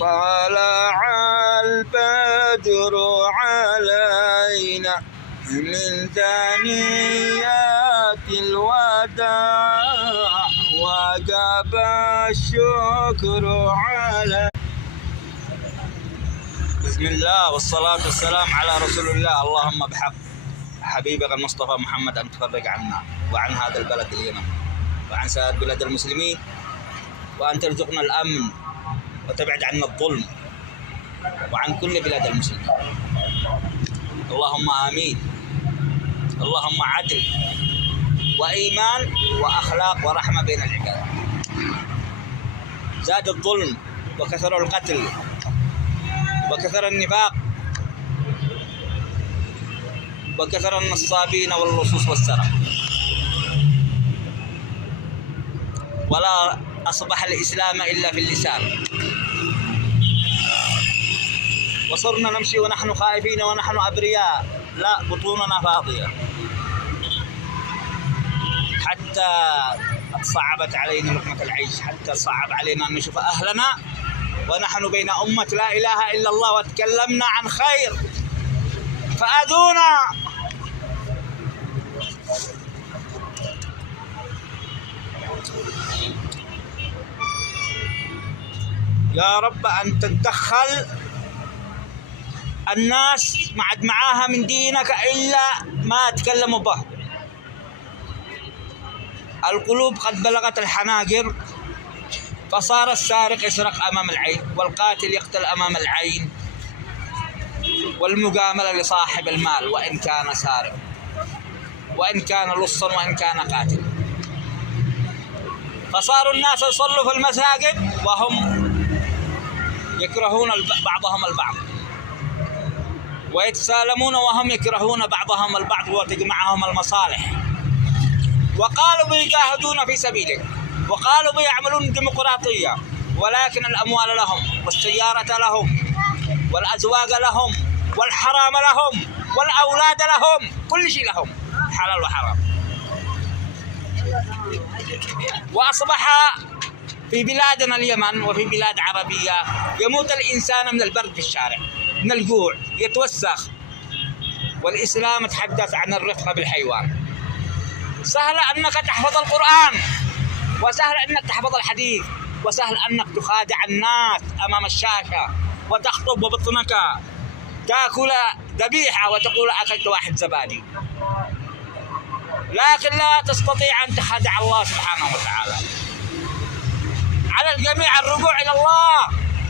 طلع البدر علينا من ثنيات الوداع وجب الشكر على. بسم الله والصلاة والسلام على رسول الله. اللهم بحق حبيبك المصطفى محمد أن تفرج عنا وعن هذا البلد اليمن وعن سائر بلاد المسلمين، وأن ترزقنا الأمن وتبعد عنا الظلم وعن كل بلاد المسلمين. اللهم آمين. اللهم عدل وإيمان وأخلاق ورحمة بين العباد. زاد الظلم وكثر القتل وكثر النفاق وكثر النصابين واللصوص والسرقة، ولا أصبح الإسلام إلا في اللسان، وصرنا نمشي ونحن خائفين ونحن أبرياء، لا بطوننا فاضية، حتى صعبت علينا لقمة العيش، حتى صعب علينا أن نشوف أهلنا ونحن بين أمة لا إله إلا الله وتكلمنا عن خير فأذونا. يا رب أن تتدخل الناس ما عاد معاها من دينك إلا ما تكلموا به. القلوب قد بلغت الحناجر، فصار السارق يسرق أمام العين، والقاتل يقتل أمام العين، والمجاملة لصاحب المال وإن كان سارق وإن كان لصا وإن كان قاتل. فصاروا الناس يصلوا في المساجد وهم يكرهون بعضهم البعض، ويتسالمون وهم يكرهون بعضهم البعض، وتجمعهم المصالح. وقالوا بيجاهدون في سبيله، وقالوا بيعملون ديمقراطية، ولكن الأموال لهم والسيارة لهم والأزواج لهم والحرام لهم والأولاد لهم، كل شيء لهم حلال وحرام. وأصبح في بلادنا اليمن وفي بلاد عربية يموت الإنسان من البرد في الشارع، من الجوع، يتوسخ. والإسلام تحدث عن الرفق بالحيوان. سهل أنك تحفظ القرآن، وسهل أنك تحفظ الحديث، وسهل أنك تخادع الناس أمام الشاشة وتخطب ببطنك تأكل ذبيحة وتقول أكلت واحد زبادي، لكن لا تستطيع أن تخادع الله سبحانه وتعالى. على الجميع الرجوع إلى الله